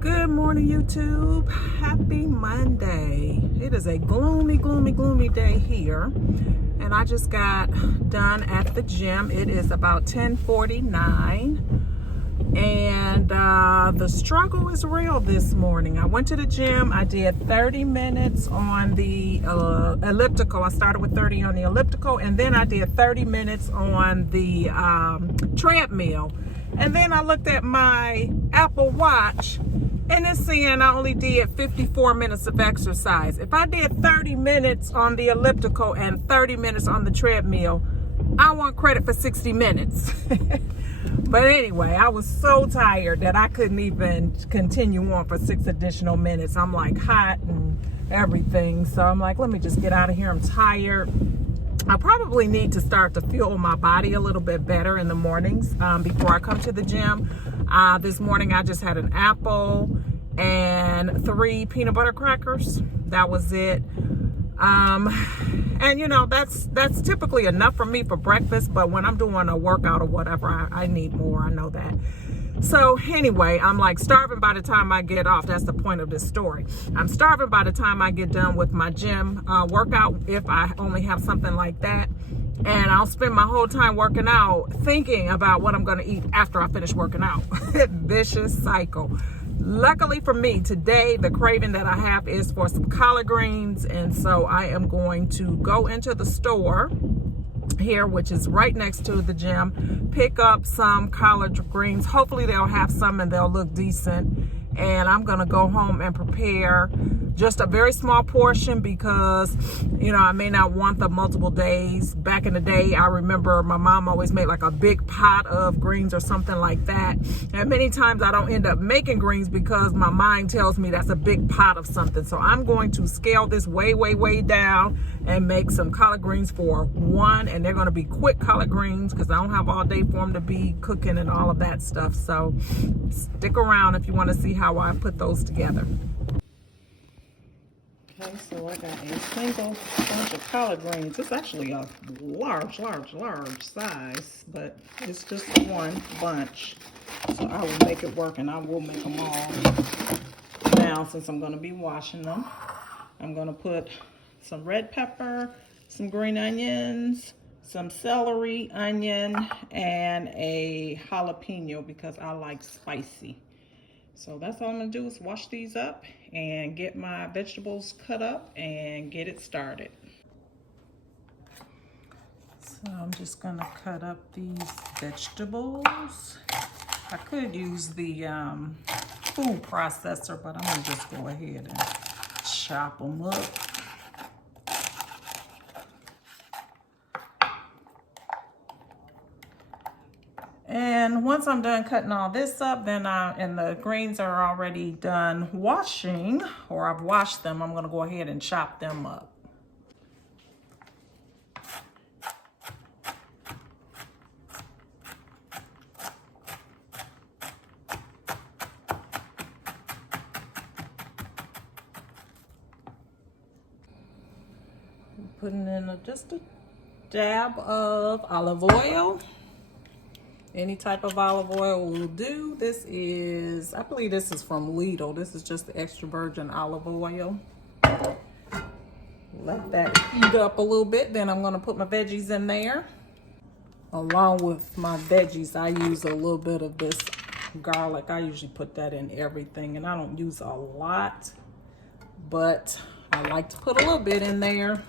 Good morning, YouTube. Happy Monday. It is a gloomy day here, and I just got done at the gym. It is about 10:49, and the struggle is real this morning. I went to the gym. I did 30 minutes on the elliptical. I started with 30 on the elliptical, and then I did 30 minutes on the treadmill. And then I looked at my Apple Watch, and it's saying I only did 54 minutes of exercise. If I did 30 minutes on the elliptical and 30 minutes on the treadmill, I want credit for 60 minutes. But anyway, I was so tired that I couldn't even continue on for 6 additional minutes. I'm like hot and everything. So I'm like, let me just get out of here. I'm tired. I probably need to start to fuel my body a little bit better in the mornings before I come to the gym. This morning I just had an apple and 3 peanut butter crackers. That was it. And you know, that's typically enough for me for breakfast, but when I'm doing a workout or whatever, I need more. I know that. So anyway, I'm like starving by the time I get off. That's the point of this story. I'm starving by the time I get done with my gym workout, if I only have something like that. And I'll spend my whole time working out thinking about what I'm going to eat after I finish working out. Vicious cycle. Luckily for me, today the craving that I have is for some collard greens. And so I am going to go into the store here, which is right next to the gym, pick up some collard greens. Hopefully they'll have some and they'll look decent. And I'm gonna go home and prepare just a very small portion because, you know, I may not want the multiple days. Back in the day, I remember my mom always made like a big pot of greens or something like that. And many times I don't end up making greens because my mind tells me that's a big pot of something. So I'm going to scale this way down and make some collard greens for one. And they're gonna be quick collard greens because I don't have all day for them to be cooking and all of that stuff. So stick around if you wanna see how I put those together. Okay, so I got a single bunch of collard greens. It's actually a large size, but it's just one bunch. So I will make it work, and I will make them all. Now, since I'm going to be washing them, I'm going to put some red pepper, some green onions, some celery, onion, and a jalapeno because I like spicy. So that's all I'm gonna do is wash these up and get my vegetables cut up and get it started. So I'm just gonna cut up these vegetables. I could use the food processor, but I'm gonna just go ahead and chop them up. And once I'm done cutting all this up, then and the greens are already done washing, or I've washed them, I'm gonna go ahead and chop them up. Putting in just a dab of olive oil. Any type of olive oil will do. This is, I believe this is from Lidl. This is just the extra virgin olive oil. Let that heat up a little bit. Then I'm gonna put my veggies in there. Along with my veggies, I use a little bit of this garlic. I usually put that in everything, and I don't use a lot, but I like to put a little bit in there.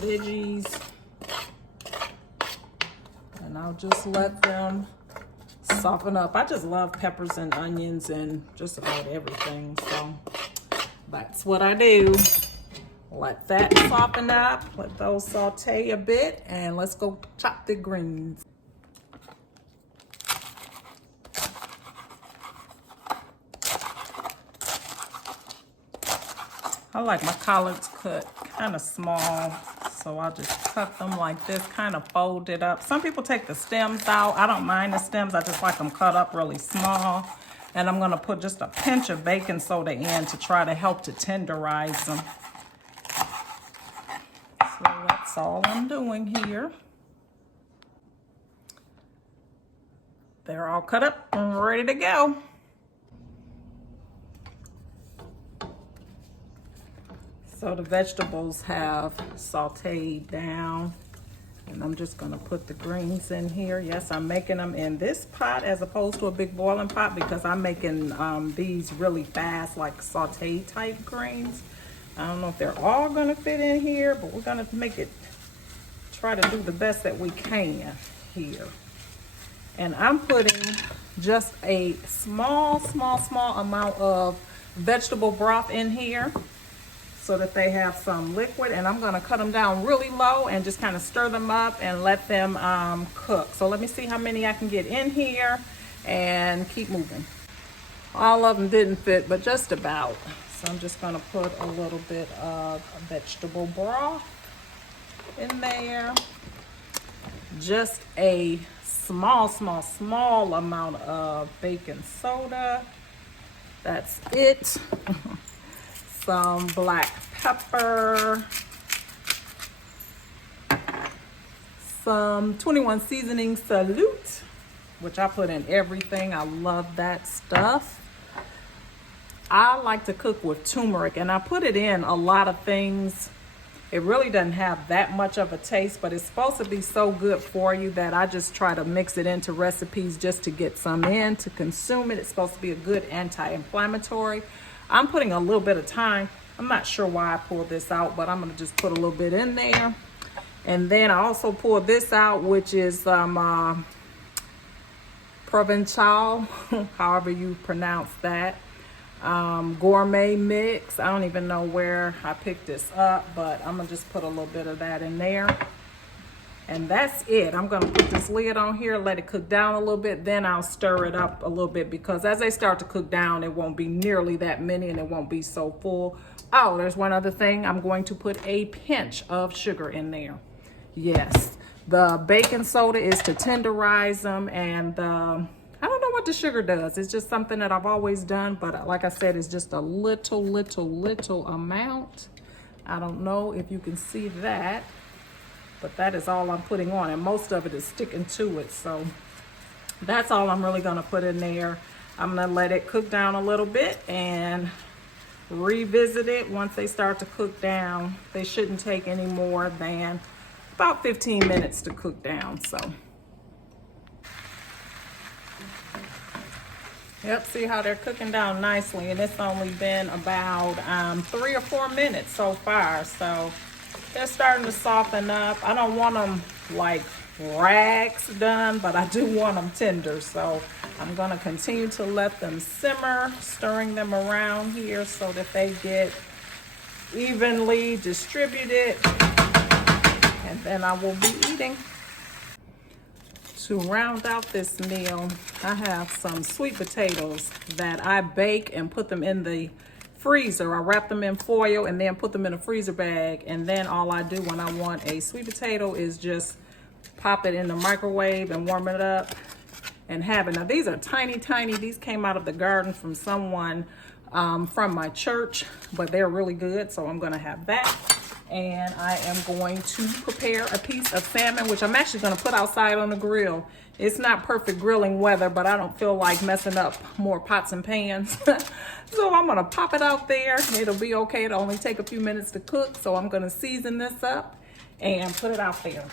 Veggies, and I'll just let them soften up. I just love peppers and onions and just about everything, so that's what I do. Let that soften up, let those saute a bit, and let's go chop the greens. I like my collards cut kind of small, so I'll just cut them like this, kind of fold it up. Some people take the stems out. I don't mind the stems. I just like them cut up really small. And I'm gonna put just a pinch of baking soda in to try to help to tenderize them. So that's all I'm doing here. They're all cut up and ready to go. So the vegetables have sauteed down, and I'm just gonna put the greens in here. Yes, I'm making them in this pot as opposed to a big boiling pot because I'm making these really fast, like saute type greens. I don't know if they're all gonna fit in here, but we're gonna make it, try to do the best that we can here. And I'm putting just a small amount of vegetable broth in here so that they have some liquid, and I'm gonna cut them down really low and just kind of stir them up and let them cook. So let me see how many I can get in here and keep moving. All of them didn't fit, but just about. So I'm just gonna put a little bit of vegetable broth in there. Just a small amount of baking soda. That's it. Some black pepper, some 21 seasoning salute, which I put in everything. I love that stuff. I like to cook with turmeric, and I put it in a lot of things. It really doesn't have that much of a taste, but it's supposed to be so good for you that I just try to mix it into recipes just to get some in, to consume it. It's supposed to be a good anti-inflammatory. I'm putting a little bit of thyme. I'm not sure why I pulled this out, but I'm gonna just put a little bit in there. And then I also pulled this out, which is Provençal, however you pronounce that. Gourmet mix. I don't even know where I picked this up, but I'm gonna just put a little bit of that in there. And that's it. I'm gonna put this lid on here, let it cook down a little bit, then I'll stir it up a little bit, because as they start to cook down, it won't be nearly that many and it won't be so full. Oh, there's one other thing. I'm going to put a pinch of sugar in there. Yes, the baking soda is to tenderize them, and I don't know what the sugar does. It's just something that I've always done, but like I said, it's just a little amount. I don't know if you can see that, but that is all I'm putting on, and most of it is sticking to it. So that's all I'm really gonna put in there. I'm gonna let it cook down a little bit and revisit it once they start to cook down. They shouldn't take any more than about 15 minutes to cook down. So yep, see how they're cooking down nicely, and it's only been about 3 or 4 minutes so far. So they're starting to soften up. I don't want them like rags done, but I do want them tender. So I'm gonna continue to let them simmer, stirring them around here so that they get evenly distributed, and then I will be eating. To round out this meal, I have some sweet potatoes that I bake and put them in the freezer. I wrap them in foil and then put them in a freezer bag, and then all I do when I want a sweet potato is just pop it in the microwave and warm it up and have it. Now these are tiny. These came out of the garden from someone from my church, but they're really good, so I'm gonna have that. And I am going to prepare a piece of salmon, which I'm actually gonna put outside on the grill. It's not perfect grilling weather, but I don't feel like messing up more pots and pans. So I'm gonna pop it out there. It'll be okay. It'll only take a few minutes to cook. So I'm gonna season this up and put it out there.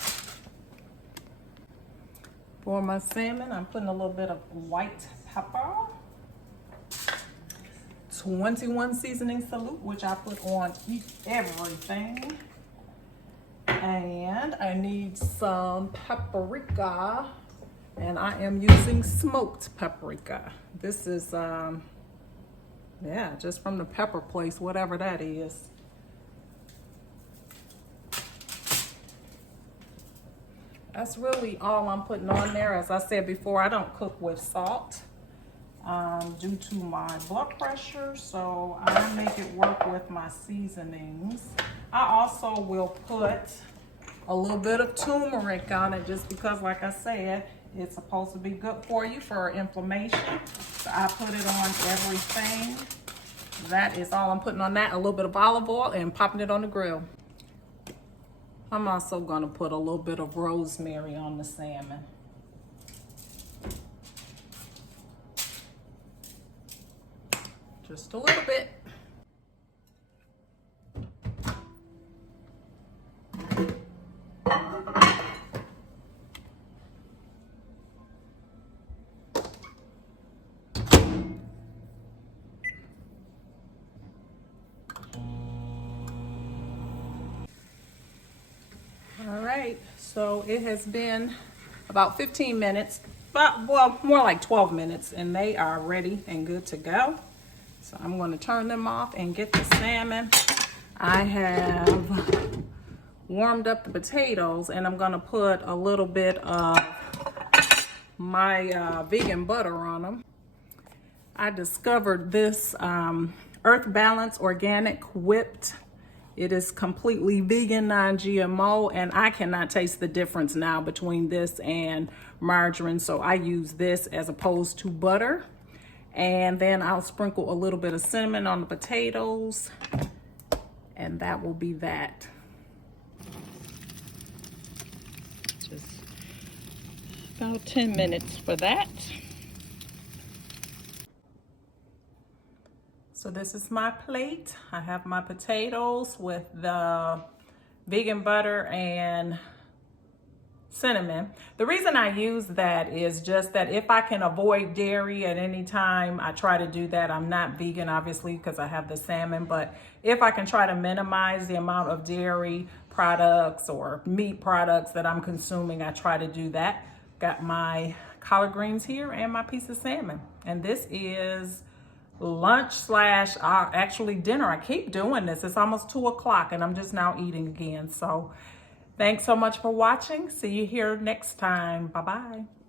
For my salmon, I'm putting a little bit of white pepper. 21 seasoning salute, which I put on everything. And I need some paprika, and I am using smoked paprika. This is yeah, just from the pepper place, whatever that is. That's really all I'm putting on there. As I said before, I don't cook with salt due to my blood pressure, so I make it work with my seasonings. I also will put a little bit of turmeric on it, just because, like I said, it's supposed to be good for you for inflammation. So I put it on everything. That is all I'm putting on that. A little bit of olive oil and popping it on the grill. I'm also gonna put a little bit of rosemary on the salmon. Just a little bit. All right, so it has been about 15 minutes, but well, more like 12 minutes, and they are ready and good to go. So I'm going to turn them off and get the salmon. I have warmed up the potatoes, and I'm going to put a little bit of my vegan butter on them. I discovered this Earth Balance Organic Whipped. It is completely vegan, non-GMO, and I cannot taste the difference now between this and margarine, so I use this as opposed to butter. And then I'll sprinkle a little bit of cinnamon on the potatoes, and that will be that. Just about 10 minutes for that. So this is my plate. I have my potatoes with the vegan butter and cinnamon. The reason I use that is just that if I can avoid dairy at any time, I try to do that. I'm not vegan, obviously, because I have the salmon, but if I can try to minimize the amount of dairy products or meat products that I'm consuming, I try to do that. Got my collard greens here and my piece of salmon. And this is lunch slash actually dinner. I keep doing this. It's almost 2 o'clock and I'm just now eating again. So thanks so much for watching. See you here next time. Bye-bye.